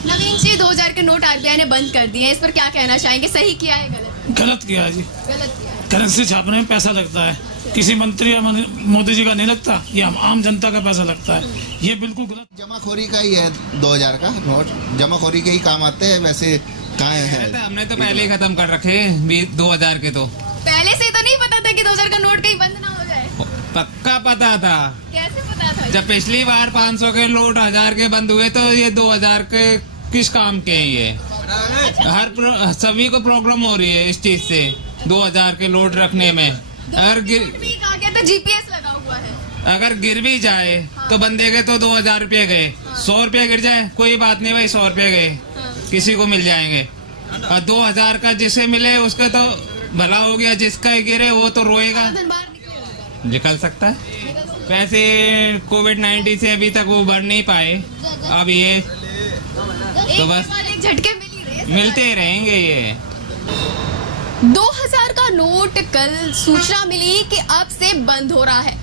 नवीन जी, 2000 के note RBI ने बंद कर दिए हैं, इस पर क्या कहना चाहेंगे? सही किया है, गलत? गलत किया है जी। गलत किया है। करेंसी छापने में पैसा लगता है, किसी मंत्री या मोदी जी का नहीं लगता, ये आम जनता का पैसा लगता है, ये बिल्कुल गलत। जमाखोरी का ही है 2000 का नोट, जमाखोरी के ही काम आते हैं, वैसे कहाँ है? हमने तो पहले ही खत्म कर रखे 2000 के। तो पहले से तो नहीं पता था कि 2000 का नोट कहीं बंद ना हो जाए? पक्का पता था। कैसे पता था? जब पिछली बार 500 के नोट 1000 के बंद हुए तो ये 2000 के किस काम के हैं ये? सभी को प्रॉब्लम हो रही है इस चीज से 2000 के नोट रखने में। अगर कहा गया था जीपीएस लगा हुआ है, अगर गिर भी जाए तो बंदे के तो 2000 रुपये गए। 100 रुपये गिर जाए कोई बात नहीं भाई, 100 रुपये गए, किसी को मिल जाएंगे। और 2000 का जिसे मिले उसका तो भला हो गया, जिसका गिरे वो तो रोएगा। निकल सकता है। वैसे कोविड-19 से अभी तक वो बढ़ नहीं पाए, अब ये तो बस झटके मिलते ही रहेंगे। ये 2000 का नोट कल सूचना मिली कि अब से बंद हो रहा है।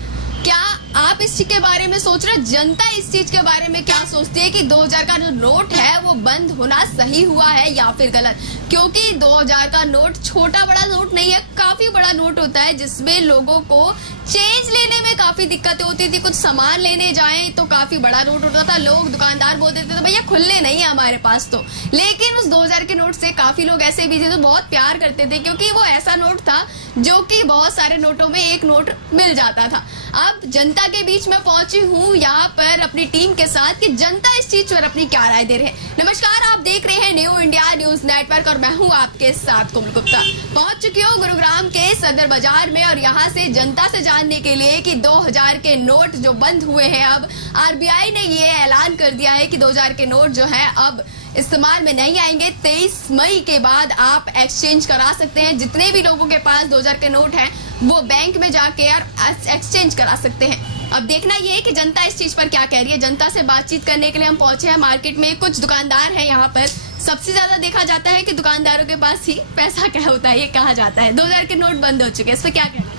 क्या आप इस चीज के बारे में सोच रहे हैं? जनता इस चीज के बारे में क्या सोचती है कि 2000 का जो नोट है वो बंद होना सही हुआ है या फिर गलत? क्योंकि 2000 का नोट छोटा बड़ा नोट नहीं है, काफी बड़ा नोट होता है, जिसमें लोगों को चेंज लेने में काफी दिक्कतें होती थी। कुछ सामान लेने जाएं तो काफी बड़ा नोट होता था, लोग दुकानदार बोलते थे तो भैया खुले नहीं है हमारे पास। तो लेकिन उस 2000 के नोट से काफी लोग ऐसे भी थे जो बहुत प्यार करते थे, क्योंकि वो ऐसा नोट था जो कि बहुत सारे नोटों में एक नोट मिल जाता था। अब जनता के बीच में पहुंची हूँ यहाँ पर अपनी टीम के साथ कि जनता इस चीज पर अपनी क्या राय दे रहे हैं। नमस्कार, आप देख रहे हैं न्यू इंडिया न्यूज नेटवर्क और मैं हूँ आपके साथ कोमल गुप्ता। पहुंच चुकी हूँ गुरुग्राम के सदर बाजार में और यहाँ से जनता से जानने के लिए कि 2000 के नोट जो बंद हुए हैं, अब आरबीआई ने ये ऐलान कर दिया है कि 2000 के नोट जो है अब इस्तेमाल में नहीं आएंगे। 23 मई के बाद आप एक्सचेंज करा सकते हैं। जितने भी लोगों के पास 2000 के नोट हैं वो बैंक में जाके और एक्सचेंज करा सकते हैं। अब देखना ये है कि जनता इस चीज पर क्या कह रही है। जनता से बातचीत करने के लिए हम पहुंचे हैं मार्केट में। कुछ दुकानदार हैं यहाँ पर। सबसे ज्यादा देखा जाता है कि दुकानदारों के पास ही पैसा क्या होता है, ये कहा जाता है। 2000 के नोट बंद हो चुके हैं, इस पर क्या कहना चाहिए?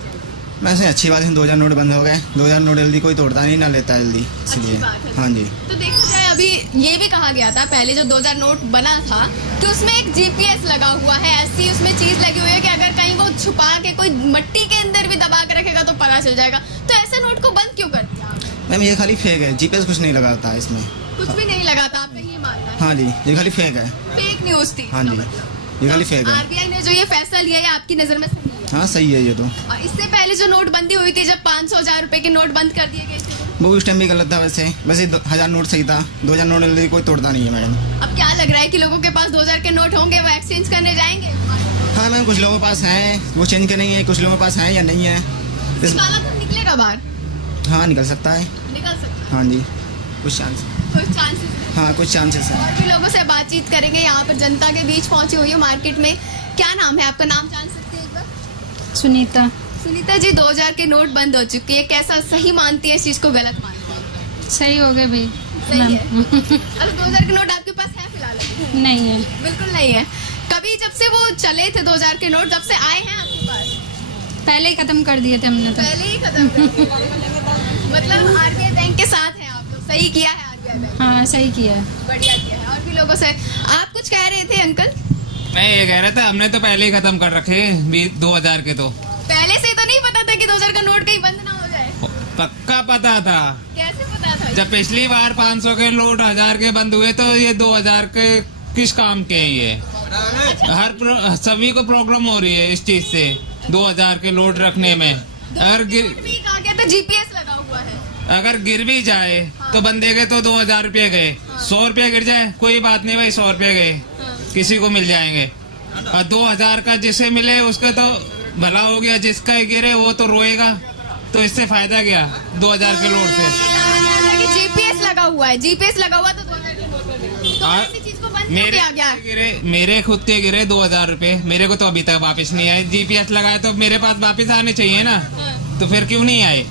वैसे अच्छी बात है, 2000 नोट बंद हो गए। 2000 नोट जल्दी कोई तोड़ता नहीं, ना लेता जल्दी, इसलिए। हाँ जी। तो देखा जाए अभी ये भी कहा गया था पहले जो 2000 नोट बना था कि उसमें एक जीपीएस लगा हुआ है, ऐसी उसमें चीज लगी हुई है कि अगर कहीं वो छुपा के कोई मट्टी के अंदर भी दबा के रखेगा तो पता चल जाएगा। तो ऐसे नोट को बंद क्यों कर दिया? मैम ये खाली फेक है, जीपीएस कुछ नहीं लगाता है इसमें। कुछ भी नहीं लगाता, आपका ये मानना है? हाँ जी, ये खाली फेक है। फेक न्यूज थी। हाँ जी, ये खाली फेक है। आरबीआई ने जो ये फैसला लिया है आपकी नजर में सही है? हाँ सही है ये तो। और इससे पहले जो नोटबंदी हुई थी, जब 500,000 रुपए के नोट बंद कर दिए गए थे, वो उस टाइम भी गलत था। वैसे 1000 नोट सही था, 2000 नोट जल्दी कोई तोड़ता नहीं है मैडम। अब क्या लग रहा है कि लोगों के पास 2000 के नोट होंगे, वो एक्सचेंज करने जाएंगे? हाँ मैम, कुछ लोगों के पास हैं वो चेंज करेंगे, कुछ लोगों के पास हैं या नहीं है। काला धन निकलेगा बाहर? हाँ निकल सकता है। निकल सकता है। हाँ जी, कुछ चांस। कुछ चांसेस है। हाँ कुछ चांसेस है। और भी लोगों से बातचीत करेंगे। यहाँ पर जनता के बीच पहुंची हुई है मार्केट में। क्या नाम है आपका? नाम जान सकते हैं एक बार? सुनीता। सुनीता जी, 2000 के नोट बंद हो चुके हैं, कैसा सही मानती है इस चीज को, गलत मानती है? सही हो गए भाई। सही है। अब 2000 के नोट आपके पास है फिलहाल? नहीं है, बिल्कुल नहीं है। कभी जब से वो चले थे 2000 के नोट, जब से आए हैं आपके पास? पहले ही खत्म कर दिए थे हमने तो। पहले ही खत्म कर दिया। मतलब आरबीआई बैंक के साथ हैं आप लोग। सही किया है आरबीआई बैंक। हाँ सही किया है। बढ़िया किया है। और भी लोगों से आप कुछ कह रहे थे अंकल? मैं ये कह रहा था हमने तो पहले ही खत्म कर रखे 2000 के। तो पहले से तो नहीं पता था कि 2000 का नोट कहीं बंद ना हो जाए? पक्का पता था। कैसे पता था? जब पिछली बार 500 के नोट 1000 के बंद हुए तो ये 2000 के किस काम के हैं ये? सभी को प्रॉब्लम हो रही है इस चीज से 2000 के नोट रखने में। अगर कहा गया था जीपीएस लगा हुआ है, अगर गिर भी जाए तो बंदे के तो 2000 रुपये गए। 100 रुपये गिर जाए कोई बात नहीं भाई, 100 रुपये गए, किसी को मिल जाएंगे। और 2000 का जिसे मिले उसका तो भला हो गया, जिसका गिरे वो तो रोएगा। तो इससे फायदा क्या 2000 के नोट से? जीपीएस लगा हुआ है, जीपीएस लगा हुआ तो 2000 के नोट बंद हो गए। तो ऐसी चीज को बंद क्यों किया गया? मेरे खुद के गिरे 2000 रुपये, मेरे को तो अभी तक वापस नहीं आए। जीपीएस लगाए तो मेरे पास वापस आने चाहिए ना, तो फिर क्यों नहीं आए?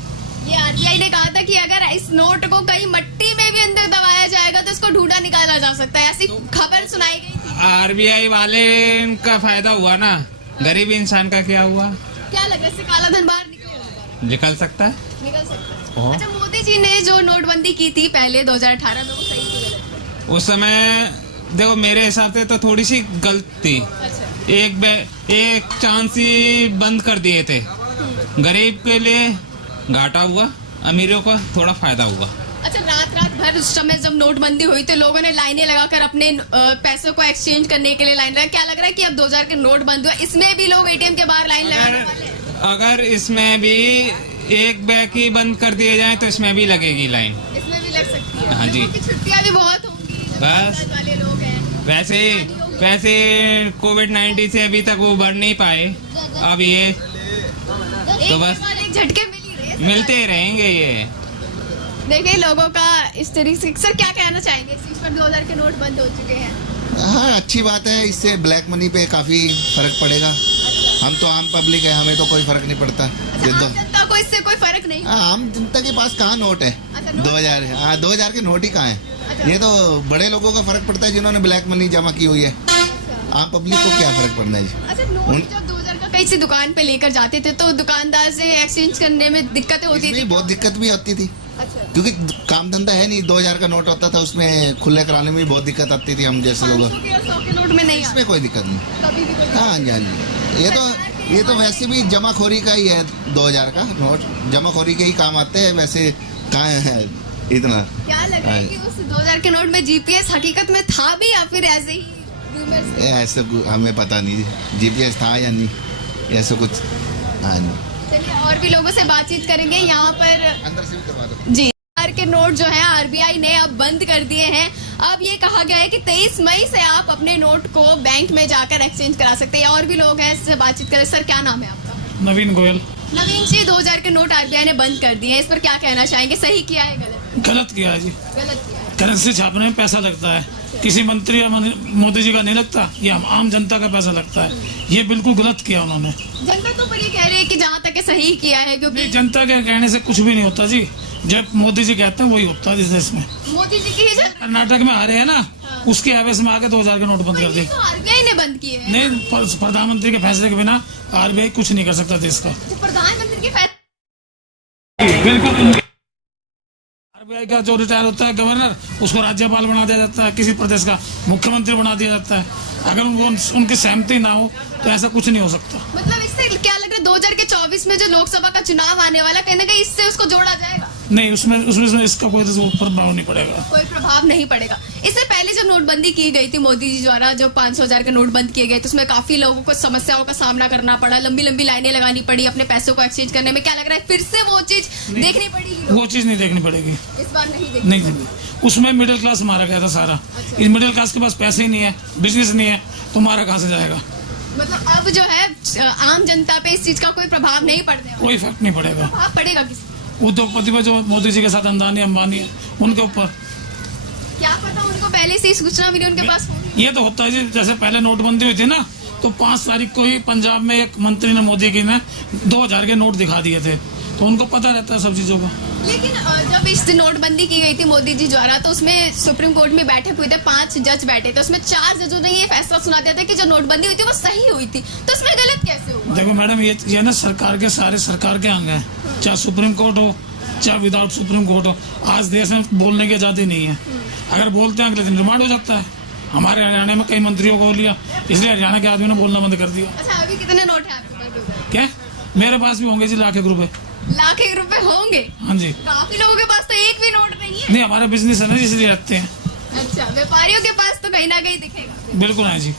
ये आरबीआई ने कहा था कि अगर इस नोट को कहीं मट्टी में भी अंदर दबाया जाएगा तो इसको ढूंढा निकाला जा सकता है, ऐसी खबर सुनाई गई थी। आरबीआई वाले का फायदा हुआ ना, गरीब इंसान का क्या हुआ? क्या लग रहा है काला धन बाहर निकल सकता है? निकल सकता है। अच्छा, मोदी जी ने जो नोटबंदी की थी पहले 2018 में, वो सही थी गलत? उस समय देखो मेरे हिसाब से तो थोड़ी सी गलत थी। एक चांस ही बंद कर दिए थे। गरीब के लिए घाटा हुआ, अमीरों को थोड़ा फायदा हुआ। अच्छा, रात भर उस समय जब नोटबंदी हुई तो लोगों ने लाइनें लगाकर अपने पैसों को एक्सचेंज करने के लिए लाइन लगा। क्या लग रहा है कि अब 2000 के नोट बंद हुआ, इसमें भी लोग एटीएम के बाहर लाइन लगाने वाले हैं? अगर इसमें भी एक बैग ही बंद कर दिए जाए तो इसमें भी लगेगी लाइन। इसमें भी लग सकती है। हाँ जी। लोगों की छुट्टियां भी बहुत होंगी, बस। वाले लोग हैं। वैसे कोविड-19 से अभी तक वो बढ़ नहीं पाए। अब ये तो बस एक झटके मिलते ही रहेंगे। ये देखिए लोगों का इस तरीके से। सर क्या कहना चाहेंगे इस चीज पर? 2000 के नोट बंद हो चुके हैं। हाँ, अच्छी बात है। इससे ब्लैक मनी पे काफी फर्क पड़ेगा। हम तो आम पब्लिक है, हमें तो कोई फर्क नहीं पड़ता। अच्छा, आम जनता को इससे कोई फर्क नहीं? हाँ, आम जनता के पास कहाँ नोट है? अच्छा, नोट? 2000 है। हाँ, 2000 के नोट ही कहाँ है? अच्छा। ये तो बड़े लोगों का फर्क पड़ता है जिन्होंने ब्लैक मनी जमा की हुई है। आम पब्लिक को क्या फर्क पड़ना है जी? अच्छा, नोट जब 2000 का कहीं से दुकान पे लेकर जाते थे तो दुकानदार से एक्सचेंज करने में दिक्कतें होती थी? इसमें बहुत दिक्कत भी आती थी अच्छा। क्योंकि काम धंधा है नहीं। 2000 का नोट होता था, उसमें खुले कराने में भी बहुत दिक्कत आती थी हम जैसे लोग। 500 के और 100 के नोट में नहीं इसमें कोई दिक्कत नहीं। कभी भी कोई हाँ जी, हाँ जी। ये तो वैसे भी जमाखोरी का ही है। 2000 का नोट जमाखोरी के ही काम आते हैं। वैसे कहाँ है इतना? क्या लग रहा है कि उस 2000 के नोट में जीपीएस हकीकत में था भी या फिर ऐसे ही rumors थे? ऐसे हमें पता नहीं जीपीएस था या नहीं, ऐसा कुछ। हाँ जी, चलिए और भी लोगों से बातचीत करेंगे यहाँ पर। अंदर से भी करवा दो जी, 2000 के नोट जो है आरबीआई ने अब बंद कर दिए हैं। अब ये कहा गया है कि 23 मई से आप अपने नोट को बैंक में जाकर एक्सचेंज करा सकते हैं। और भी लोग हैं, इससे बातचीत करें। सर क्या नाम है आपका? नवीन गोयल। नवीन जी, 2000 के नोट आरबीआई ने बंद कर दिए हैं, इस पर क्या कहना चाहेंगे? सही किया है गलत? गलत किया है जी। गलत किया है। करेंसी छापने में पैसा लगता है, किसी मंत्री या मोदी जी का नहीं लगता, ये आम जनता का पैसा लगता है। ये बिल्कुल गलत किया उन्होंने। जनता तो पर ये कह रही है कि जहाँ तक है सही किया है, क्योंकि जनता के कहने से कुछ भी नहीं होता जी। जब मोदी जी कहते हैं वही होता है इस देश में। मोदी जी की ही जल- कर्नाटक में हारे हैं ना, उसके आवेश में आके 2000 के नोट बंद कर दिए। तो आरबीआई ने बंद किए हैं। नहीं, प्रधानमंत्री के फैसले के बिना आरबीआई कुछ नहीं कर सकता देश का। जो प्रधानमंत्री के फैसले बिल्कुल। आरबीआई का जो रिटायर होता है गवर्नर, उसको राज्यपाल बना दिया जाता है, किसी प्रदेश का मुख्यमंत्री बना दिया जाता है। अगर उनकी सहमति ना हो तो ऐसा कुछ नहीं हो सकता। मतलब इससे क्या लग रहा है 2024 में जो लोकसभा का चुनाव आने वाला, कहीं ना कहीं इससे उसको जोड़ा जाएगा? नहीं, उसमें इसका कोई प्रभाव नहीं पड़ेगा। कोई प्रभाव नहीं पड़ेगा। इससे पहले जब नोटबंदी की गई थी मोदी जी द्वारा, जब 500,000 के नोट बंद किए गए तो उसमें काफी लोगों को समस्याओं का सामना करना पड़ा, लंबी लंबी लाइनें लगानी पड़ी अपने पैसों को एक्सचेंज करने में। क्या लग रहा है फिर से वो चीज देखनी पड़ेगी? वो चीज नहीं देखनी पड़ेगी इस बार नहीं देखनी। नहीं। उसमें मिडिल क्लास मारा गया था सारा। इस मिडिल क्लास के पास पैसे ही नहीं है, बिजनेस नहीं है, तो मारा कहाँ से जाएगा? मतलब अब जो है आम जनता पे इस चीज का कोई प्रभाव नहीं पड़ने वाला। कोई इफेक्ट नहीं पड़ेगा। प्रभाव पड़ेगा किसी? उद्योगपति पर जो मोदी जी के साथ अंबानी है उनके ऊपर। क्या पता उनको पहले से ही सूचना मिली उनके पास होगी। ये तो होता है जी, जैसे पहले नोटबंदी हुई थी ना, तो 5 तारीख को ही पंजाब में एक मंत्री ने मोदी की ने 2000 के नोट दिखा दिए थे, तो उनको पता रहता है सब चीजों का। लेकिन जब इस नोटबंदी की गई थी मोदी जी द्वारा, तो उसमें सुप्रीम कोर्ट में बैठक हुई थी, 5 जज बैठे थे, उसमें 4 जजों ने ये फैसला सुना दिया था कि जो नोटबंदी हुई थी वो सही हुई थी। तो इसमें गलत कैसे हुआ? देखो मैडम, ये ना सरकार के अंग हैं, चाहे सुप्रीम कोर्ट हो चाहे विदाउट सुप्रीम कोर्ट हो। आज देश में बोलने की आजादी नहीं है। अगर बोलते हैं अगले दिन रिमांड हो जाता है। हमारे हरियाणा में कई मंत्रियों को लिया, इसलिए हरियाणा के आदमी ने बोलना बंद कर दिया। अच्छा, अभी कितने नोट है आपके पास? क्या? मेरे पास भी होंगे जी लाख एक रुपए। लाख एक रुपए होंगे? हाँ जी। काफी लोगों के पास तो एक भी नोट नहीं है। नहीं, हमारा बिजनेस है ना, इसलिए रखते हैं। अच्छा, व्यापारियों के पास तो कहीं ना कहीं दिखेगा। बिल्कुल है जी।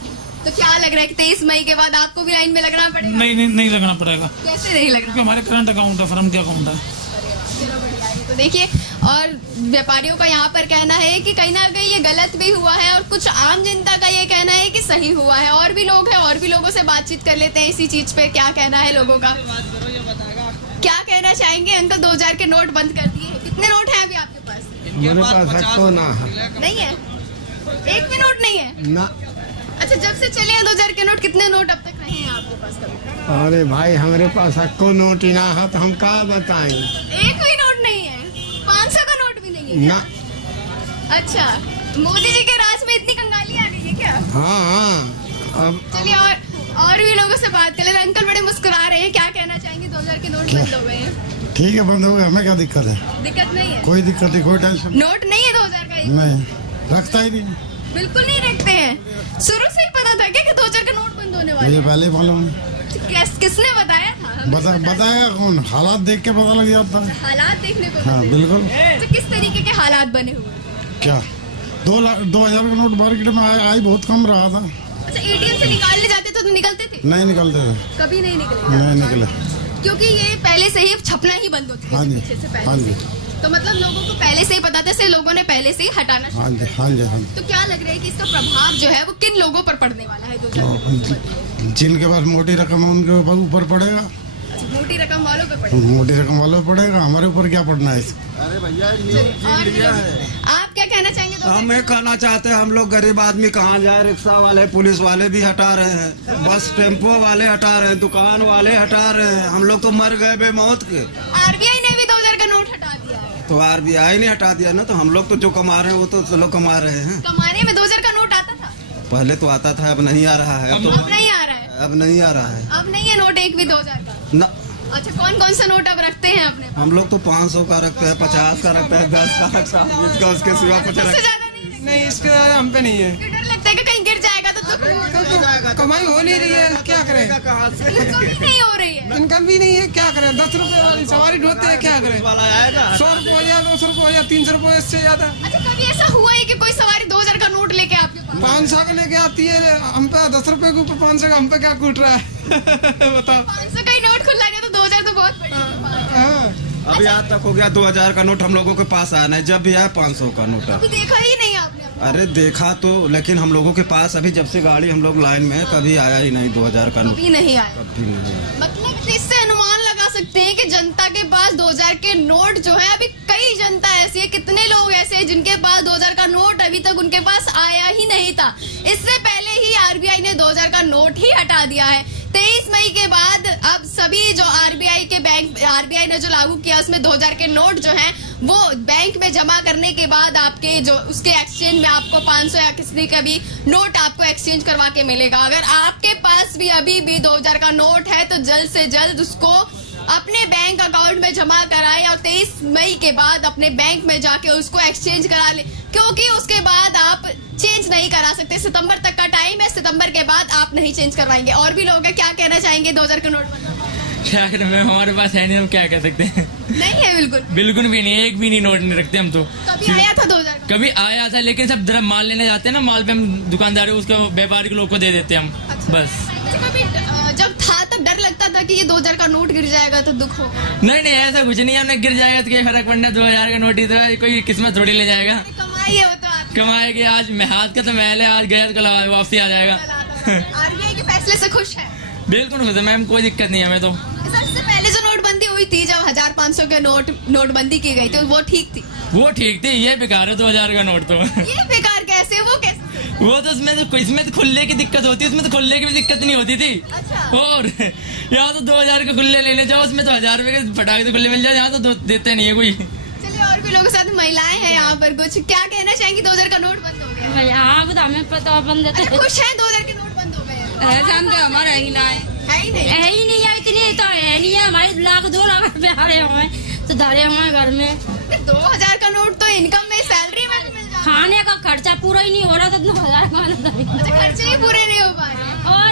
तो क्या लग रहा है कि 23 मई के बाद आपको भी लाइन में लगना पड़ेगा? नहीं लगना पड़ेगा, कैसे नहीं लगना? क्योंकि हमारे करंट अकाउंट है, फर्म के अकाउंट है। चलो बढ़िया है। तो देखिए, और व्यापारियों का यहाँ पर कहना है कि कहीं ना कहीं ये गलत भी हुआ है, और कुछ आम जनता का ये कहना है कि सही हुआ है। और भी लोग हैं, और भी लोगों से बातचीत कर लेते हैं इसी चीज पे, क्या कहना है लोगों का। क्या कहना चाहेंगे अंकल? 2000 के नोट बंद कर दिए हैं, कितने नोट है अभी आपके पास? मेरे पास तो ना है। नहीं है, एक भी नोट नहीं है ना। अच्छा, जब से चले हैं 2000 के नोट, कितने नोट अब तक रहे हैं आपके पास? कभी अरे भाई, हमारे पास को नोट ही ना है तो हम क्या बताएं। एक भी नोट नहीं है? 500 का नोट भी नहीं है? ना। अच्छा, मोदी जी के राज में इतनी कंगाली आ गई है क्या? हाँ, अब चलिए और भी लोगों से बात कर लेते हैं। अंकल बड़े मुस्कुरा रहे हैं, क्या कहना चाहेंगे? 2000 के नोट बंद हो गए हैं। ठीक है, बंद हो गए, हमें क्या दिक्कत है? दिक्कत नहीं है? कोई दिक्कत नहीं, कोई टेंशन नोट नहीं है 2000 का? नहीं, रखता ही नहीं। बिल्कुल नहीं रखता। हैं, शुरू से ही पता था क्या कि 2000 का नोट बंद होने वाला मुझे है? पहले मालूम है। किसने बताया था? बताया कौन? हालात देख के पता लग जाता है। हालात देखने को हाँ मिले। बिल्कुल। तो किस तरीके के हालात बने हुए हैं? क्या 2000 का नोट मार्केट में आई बहुत कम रहा था। अच्छा, एटीएम से निकालने जाते तो निकलते थे? नहीं निकलते थे, कभी नहीं निकले? नहीं निकले। क्योंकि ये पहले से ही छपना ही बंद होती हाँ है जी, पीछे से पहले हाँ जी, से। तो मतलब लोगों को पहले से ही पता था, इसलिए लोगों ने पहले से ही हटाना शुरू हाँ जी, हाँ जी, हाँ जी। तो क्या लग रहा है कि इसका प्रभाव जो है वो किन लोगों पर पड़ने वाला है 2000? तो जिनके पास मोटी रकम है उनके ऊपर पड़ेगा, अच्छा, मोटी रकम वालों पे पड़ेगा। मोटी रकम वालों पे पड़ेगा, हमारे ऊपर क्या पड़ना है इसका? आप क्या कहना चाहेंगे? हम ये कहना चाहते हैं, हम लोग गरीब आदमी कहाँ जाए? रिक्शा वाले, पुलिस वाले भी हटा रहे हैं, बस टेम्पो वाले हटा रहे हैं, दुकान वाले हटा रहे हैं। हम लोग तो मर गए बेमौत के। आरबीआई ने भी 2000 का नोट हटा दिया है। तो आरबीआई ने हटा दिया ना, तो हम लोग तो जो कमा रहे हैं वो तो लोग कमा रहे हैं। कमाने में 2000 का नोट आता था? पहले तो आता था, अब नहीं आ रहा है। अब नहीं आ रहा है? अब नहीं आ रहा है अब नहीं है नोट एक भी 2000 का? ना। अच्छा, कौन कौन सा नोट अब रखते हैं अपने पास? हम लोग तो 500 का रखते हैं, 50 का रखते हैं, 10 का रखते हैं, 20 का, उसके सिवा कुछ उससे रखते ज्यादा नहीं रखते? नहीं, इसके हम पे नहीं है। क्यों डर लगता है कि कहीं गिर जाएगा तो कमाई हो नहीं रही है, क्या करें? इनकम ही नहीं हो रही है। इनकम भी नहीं है, क्या करें? 10 रुपए वाली सवारी ढोते हैं, क्या करें? वाला आएगा 100 रुपये या 200 रुपये या 300 रुपये, इससे ज्यादा। अच्छा, कभी ऐसा हुआ है कि कोई सवारी 2000 का नोट लेके आपके पास? 500 का लेके आती है, हम पे 10 रुपए के ऊपर 500 का हम पे क्या कूट रहा है? बताओ। 500 का ही नोट खुला गया तो 2000 तो बहुत बड़ी बात है। हाँ। अभी आज तक हो गया 2000 का नोट हम लोगों के पास आया नहीं, जब भी आया 500 का नोट है। अभी देखा ही नहीं आपने? अरे देखा तो, लेकिन हम लोगों के पास अभी जब से गाड़ी हम लोग लाइन में है, कभी आया ही नहीं 2000 का नोट, कभी नहीं आया। कभी नहीं आया। मतलब इससे अनुमान लगा सकते हैं कि जनता के पास 2000 के नोट जो है, अभी कई जनता ऐसी है, कितने लोग ऐसे हैं जिनके पास 2000 का नोट अभी तक उनके पास आया ही नहीं था। इससे पहले ही आरबीआई ने 2000 का नोट ही हटा दिया है। 23 मई के बाद अब सभी जो आरबीआई ने जो लागू किया उसमें 2000 के नोट जो हैं वो बैंक में जमा करने के बाद आपके जो उसके एक्सचेंज में आपको 500 या किसी का भी नोट आपको एक्सचेंज करवा के मिलेगा। अगर आपके पास भी अभी भी 2000 का नोट है तो जल्द से जल्द उसको अपने बैंक अकाउंट में जमा कराए और 23 मई के बाद अपने बैंक में जाके उसको एक्सचेंज करा ले, क्योंकि उसके बाद आप चेंज नहीं करा सकते। सितंबर तक का टाइम है, सितंबर के बाद आप नहीं चेंज करवाएंगे। और भी लोग हैं, क्या कहना चाहेंगे 2000 का नोट? क्या करें मैम, हमारे पास है नहीं, हम क्या कर सकते हैं? नहीं है बिल्कुल? बिल्कुल भी नहीं, एक भी नहीं नोट नहीं रखते हम तो। कभी आया था 2000 का? कभी आया था, लेकिन सब जरा माल लेने जाते हैं ना, माल पे हम दुकानदार उसको व्यापारी लोग को दे देते हैं हम। अच्छा। बस। अच्छा, कभी जब था तब डर लगता था कि ये 2000 का नोट गिर जाएगा तो दुख होगा? नहीं ऐसा कुछ नहीं है, हमने गिर जाएगा तो क्या फर्क पड़ना, 2000 का नोट ही तो है, कोई किस्मत थोड़ी ले जाएगा। कमाई है वो तो आपकी। कमाएगी, आज हाथ का तो महल है, आज गया तो कल वापसी आ जाएगा। आरबीआई के फैसले से खुश है? बिल्कुल खुश है मैम, कोई दिक्कत नहीं है हमें तो। सबसे पहले जो नोटबंदी हुई थी, जब 1500 के नोटबंदी की गई थी, वो ठीक थी? वो ठीक थी, ये बेकार है 2000 का नोट तो। ये बेकार कैसे? वो कैसे? वो तो इसमें तो खुले की दिक्कत होती है, इसमें तो खुले की भी दिक्कत नहीं होती थी। अच्छा। और यहाँ तो 2000 के खुले लेने जाओ, उसमें तो 1000 रुपए के फटाके तो खुले मिल जाए, यहाँ तो देते नहीं है कोई। चलिए, और भी लोगों के साथ महिलाएं हैं यहाँ पर, कुछ क्या कहना चाहेंगी? 2000 का नोट बंद हो गया? हाँ, तो हमें पता बंद अच्छा, खुश है 2000 के नोट बंद हो गए? जानते हमारा ही ना है ही नहीं ही नहीं है, इतनी तो है नहीं है, हमारे 2 लाख रुपए आ रहे हुए तो धरे हुए घर में। 2000 का नोट तो इनकम में, सैलरी में भी मिल जाता है। खाने का खर्चा पूरा ही नहीं हो रहा, तो 2000 कहाँ से धरेंगे? अच्छा, खर्चे ही पूरे नहीं हो पा रहे और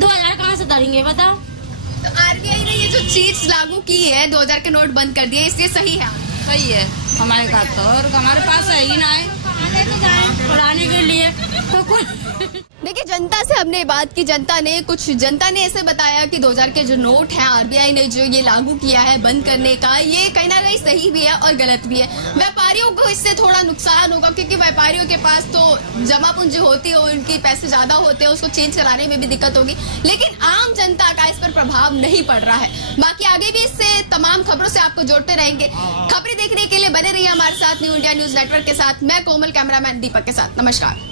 2000 कहाँ से धरेंगे बताओ? तो आरबीआई ने ये जो चीज लागू की है, 2000 के नोट बंद कर दिए, इसलिए सही है? सही है हमारे पास तो, और हमारे पास है ही ना है पढ़ाने के लिए तो देखिए, जनता से हमने बात की, जनता ने ऐसे बताया कि 2000 के जो नोट हैं, आरबीआई ने जो ये लागू किया है बंद करने का, ये कहीं ना कहीं सही भी है और गलत भी है। व्यापारियों को इससे थोड़ा नुकसान होगा, क्योंकि व्यापारियों के पास तो जमा पूंजी होती है, उनके पैसे ज्यादा होते हैं, उसको चेंज कराने में भी दिक्कत होगी, लेकिन आम जनता का इस पर प्रभाव नहीं पड़ रहा है। बाकी आगे भी इससे तमाम खबरों से आपको जोड़ते रहेंगे। खबरें देखने के लिए बने रहिए हमारे साथ न्यू इंडिया न्यूज नेटवर्क के साथ। मैं कोमल, कैमरामैन दीपक के साथ। नमस्कार।